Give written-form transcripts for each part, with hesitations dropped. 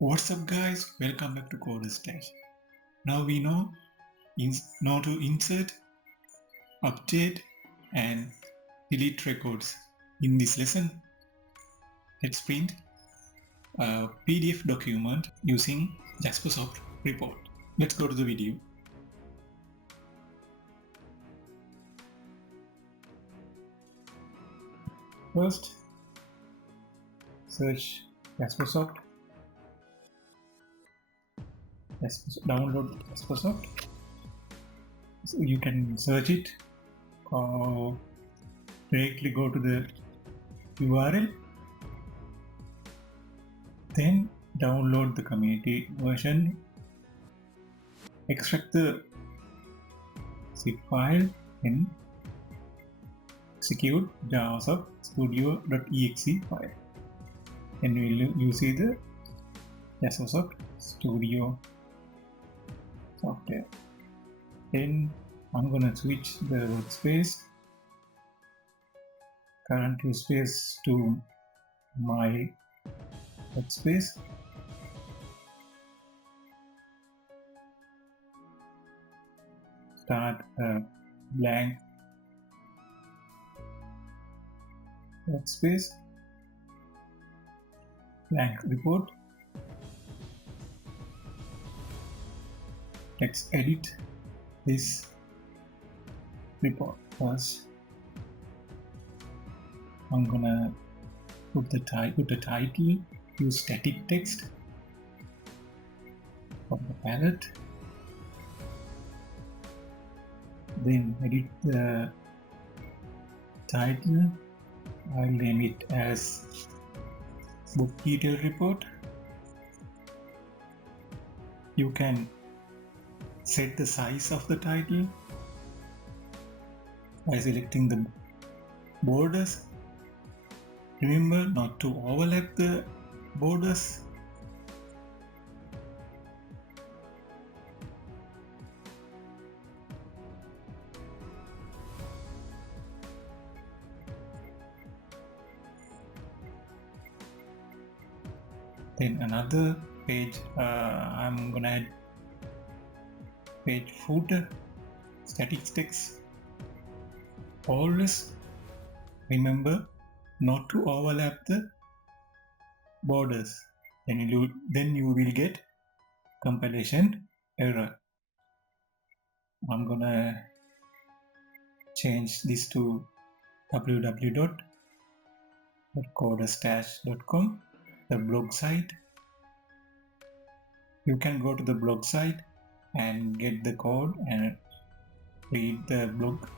What's up guys, welcome back to Code Stage. Now we know to insert, update and delete records. In this lesson, let's print a PDF document using Jaspersoft report. Let's go to the video. First, search Jaspersoft. Download Jaspersoft. So you can search it or directly go to the URL, then download the community version, extract the zip file and execute Jaspersoft studio.exe file. Then you see the Jaspersoft Studio software. Then I'm gonna switch the workspace, current workspace to my workspace. Start a blank workspace, blank report. Let's edit this report first. I'm gonna put the title, use static text from the palette, then edit the title. I'll name it as book detail report. You can set the size of the title by selecting the borders. Remember not to overlap the borders. Then another page, I'm gonna add page footer, static text. Always remember not to overlap the borders. Then you will get compilation error. I'm gonna change this to www.codestash.com, the blog site. You can go to the blog site and get the code and read the blog.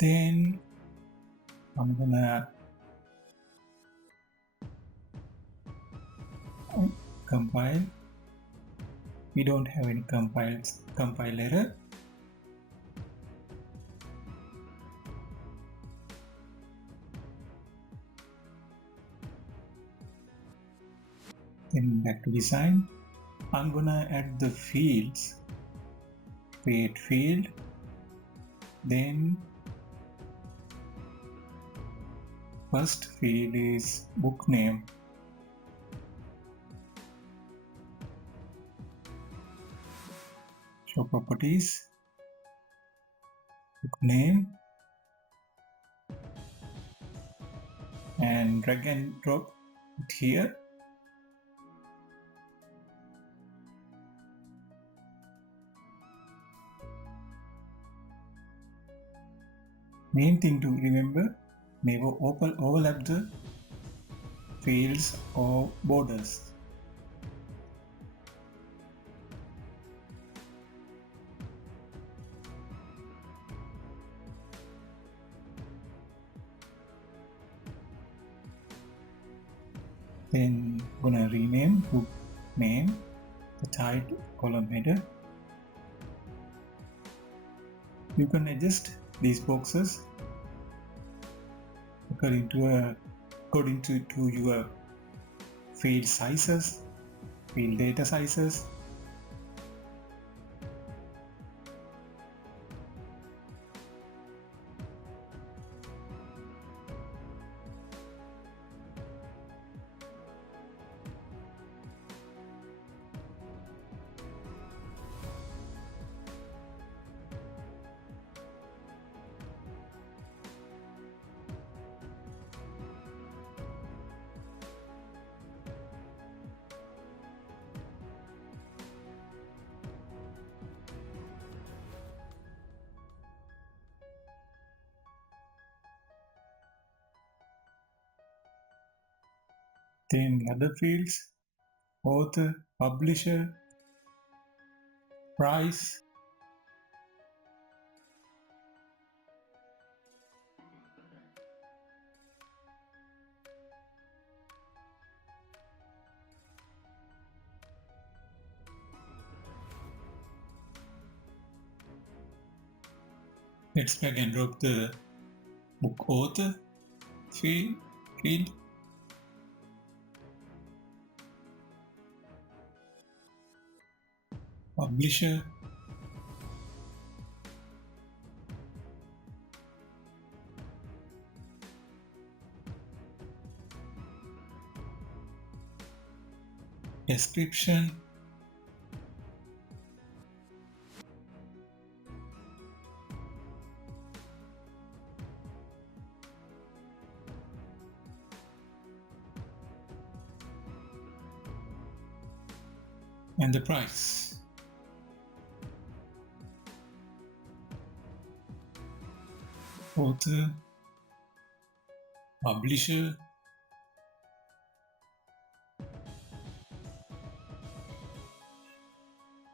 Then I'm gonna compile. We don't have any compile error. Then back to design. I'm gonna add the fields. Create field. Then first field is book name. Show properties, book name, and drag and drop it here. Main thing to remember, never overlap the fields or borders. Then gonna rename book name, the title, column header. You can adjust these boxes according to your field sizes, field data sizes. Then other fields, author, publisher, price, let's drag and drop the book author field, publisher, description, and the price. Author, publisher,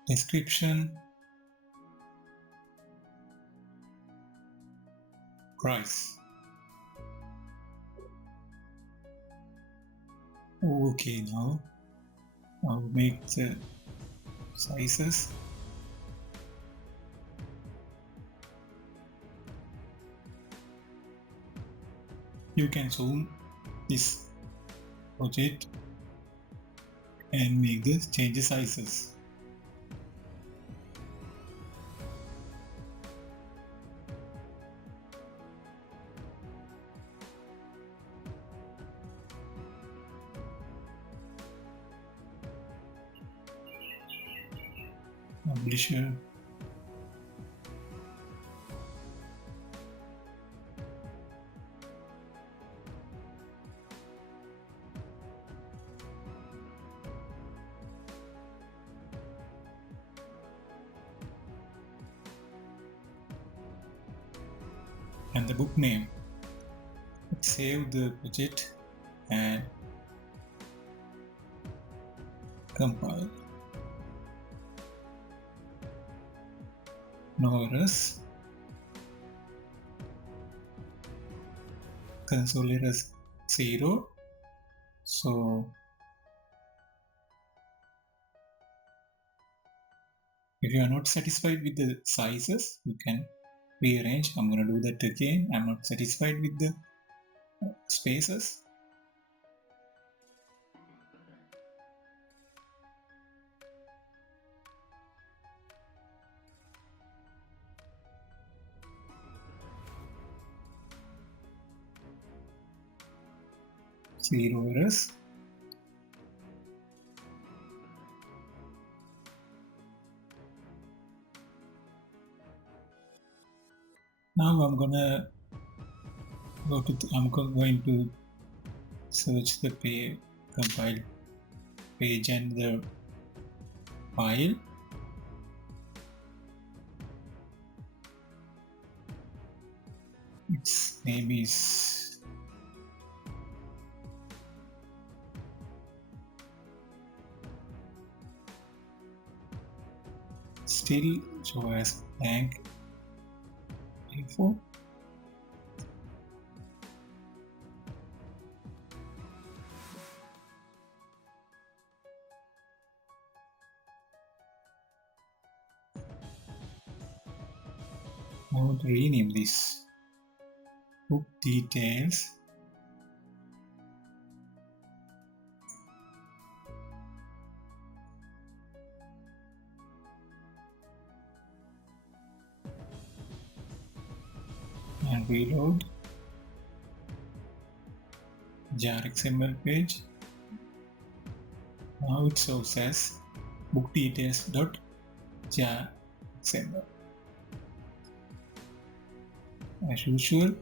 description, price. Okay, now I'll make the sizes. You can zoom this project and make the change sizes. Publisher, and the book name. Let's save the project and compile. No errors. Console errors 0. So if you are not satisfied with the sizes, you can rearrange. I'm going to do that again. I'm not satisfied with the spaces. Zero errors. Now I'm gonna go to I'm going to search the compiled page and the file. Its name is still show as blank info. I want to rename this book details and reload jar XML page. Now it shows as book details.jar XML. As usual,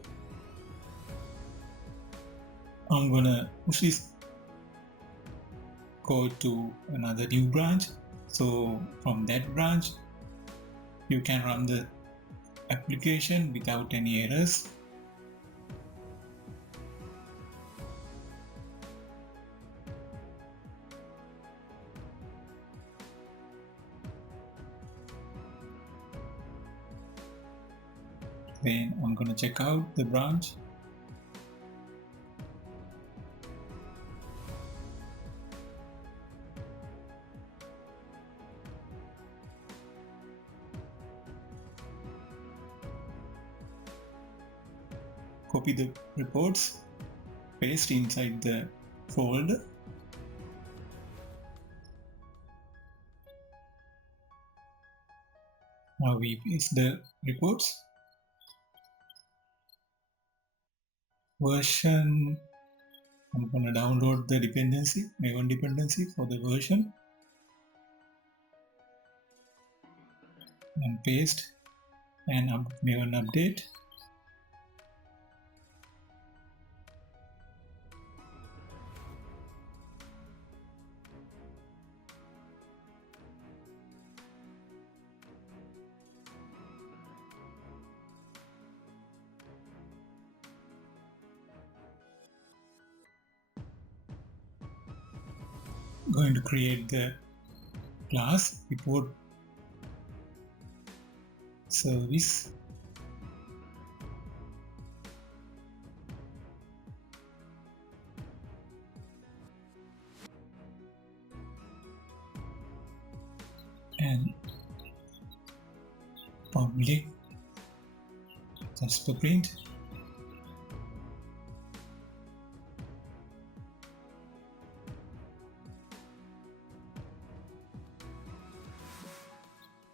I'm gonna push this code to another new branch. So from that branch, you can run the application without any errors. Then I'm going to check out the branch. Copy the reports, paste inside the folder. Now we paste the reports. Version, I'm going to download the dependency, my own dependency for the version, and paste and my own update. Going to create the class report service. And public Jasper print.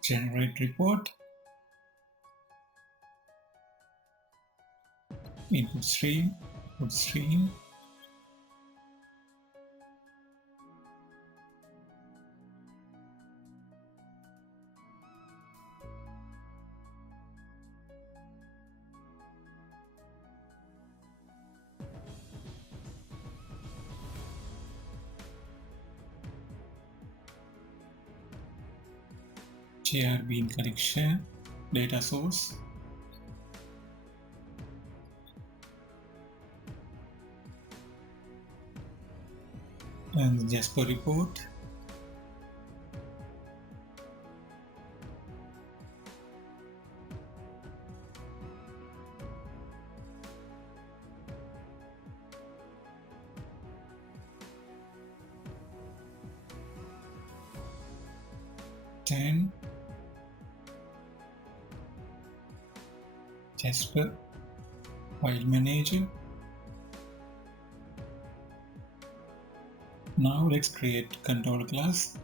Generate report. Input stream, output stream. JRBean collection, data source. And the Jasper report. Then Jasper file manager. Now let's create control class.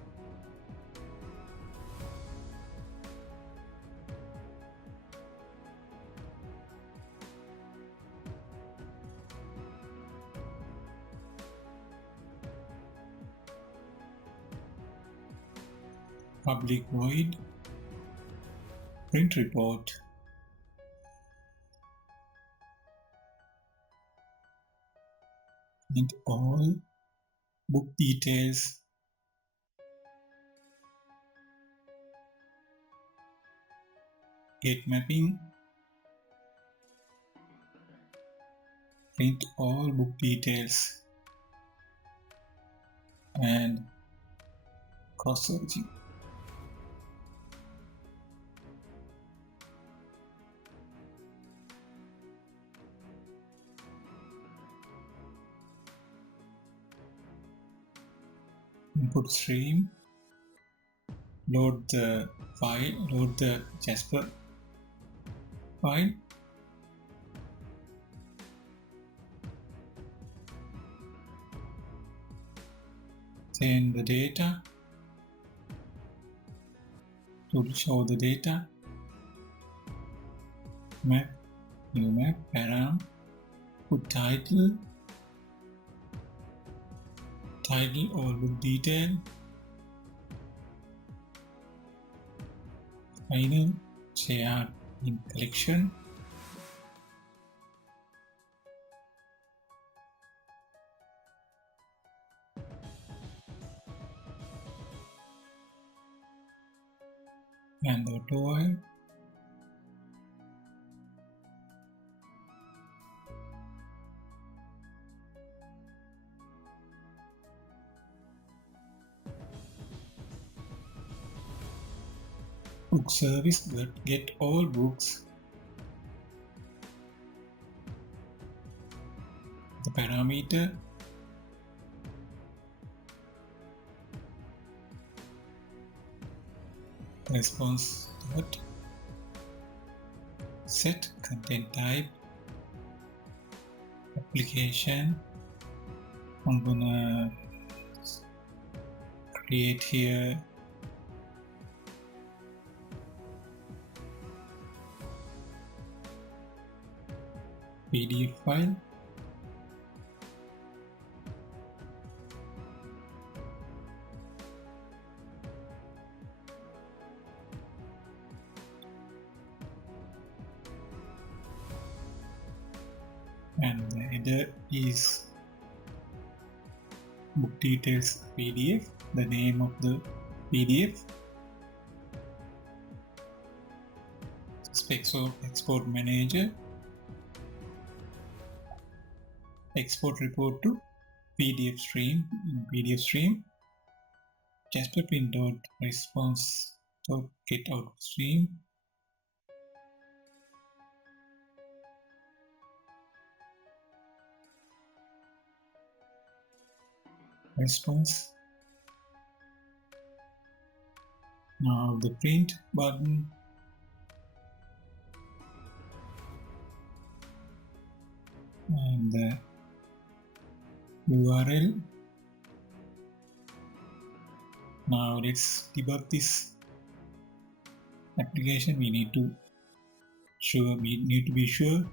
Public void print report. Print all book details. Get mapping. Print all book details. And cross-searching. Input stream. Load the file, load the Jasper file. Then the data to show the data. Map, new map, param, put title, all book detail, final, share in collection. And the auto. Book service, get all books. parameter, response dot set content type, application. I'm gonna create here PDF file. And the header is book details PDF, the name of the PDF, specs of export manager, export report to PDF stream, in PDF stream, Jasperprint.response.getOut stream, response. Now the print button, and the URL. Now let's debug this application. We need to be sure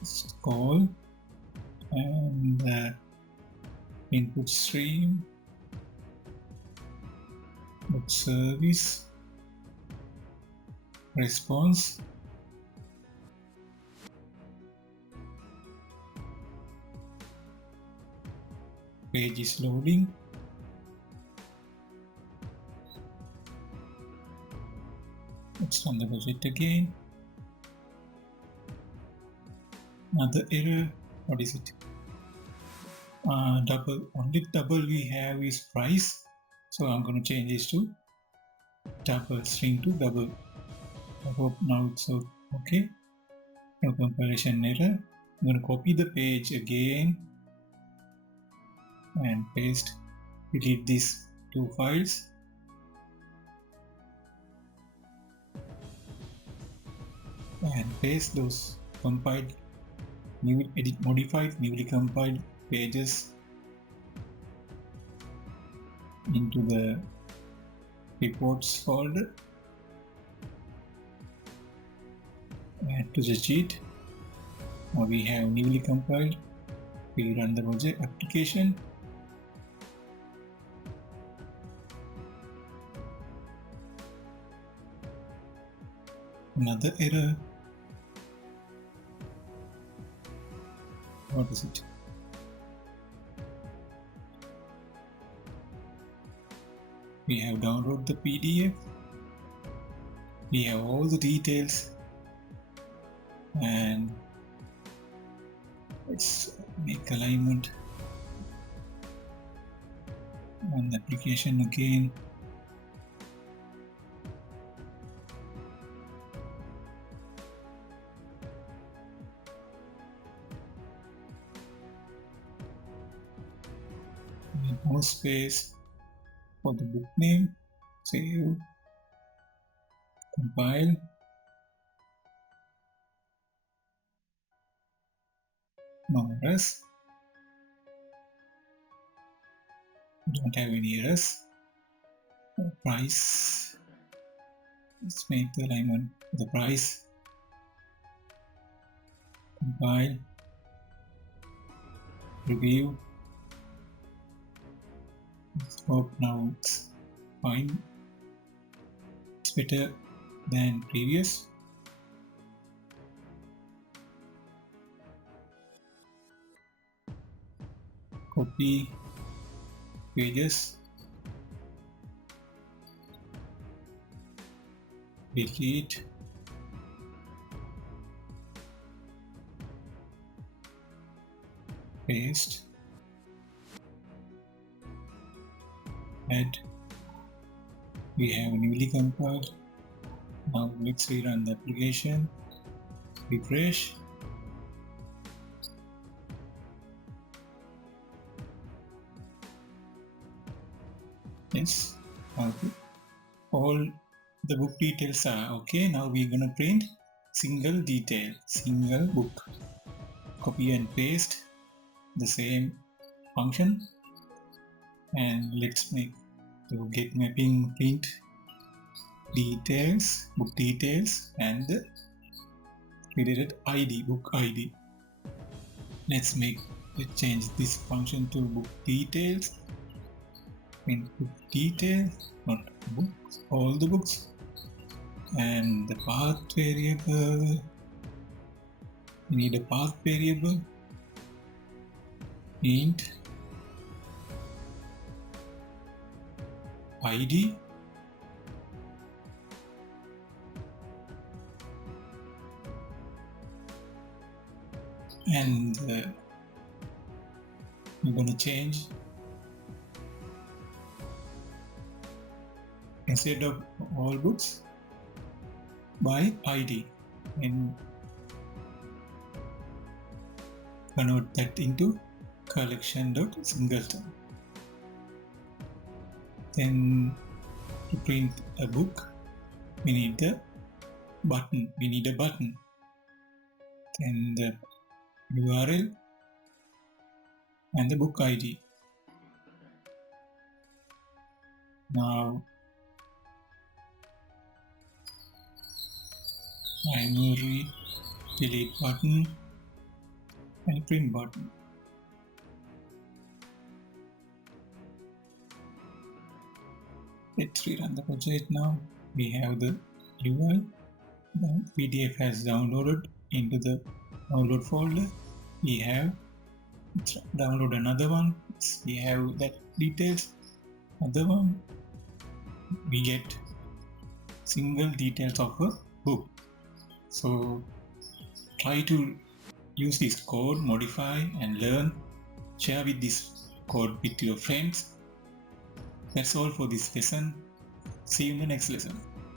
it's call and the input stream, book service, response, page is loading. Let's run the project again. Another error. What is it? Only double we have is price. So I'm going to change this to double, string to double. I hope now it's okay. No compilation error. I'm going to copy the page again and paste, delete these two files. And paste those compiled, modified, newly compiled pages into the reports folder. Add to the sheet. Now we have newly compiled. We run the project application. Another error. What is it? We have downloaded the PDF. We have all the details, and let's make alignment on the application again. No space for the book name. Save, compile, no errors. Don't have any errors. Price. Let's make the alignment for the price. Compile, review. Let's hope now it's fine. It's better than previous. Copy pages, delete, paste, add. We have newly compiled. Now let's rerun the application, refresh. Yes. Okay. All the book details are okay. Now we're gonna print single detail, single book. Copy and paste the same function, and let's make the get mapping print details, book details, and the related ID, book ID. Let's change this function to book details. Print book details, not books, all the books. And the path variable, we need a path variable, int ID, and we're going to change, instead of all books, by ID, and convert that into collection.singleton. Then to print a book, we need the button. We need a button. Then the URL and the book ID. Now primary delete button and print button. Let's rerun the project now. We have the UI. The PDF has downloaded into the download folder. We have download another one. We have that details. Other one. We get single details of a book. So try to use this code, modify and learn. Share with this code with your friends. That's all for this lesson. See you in the next lesson.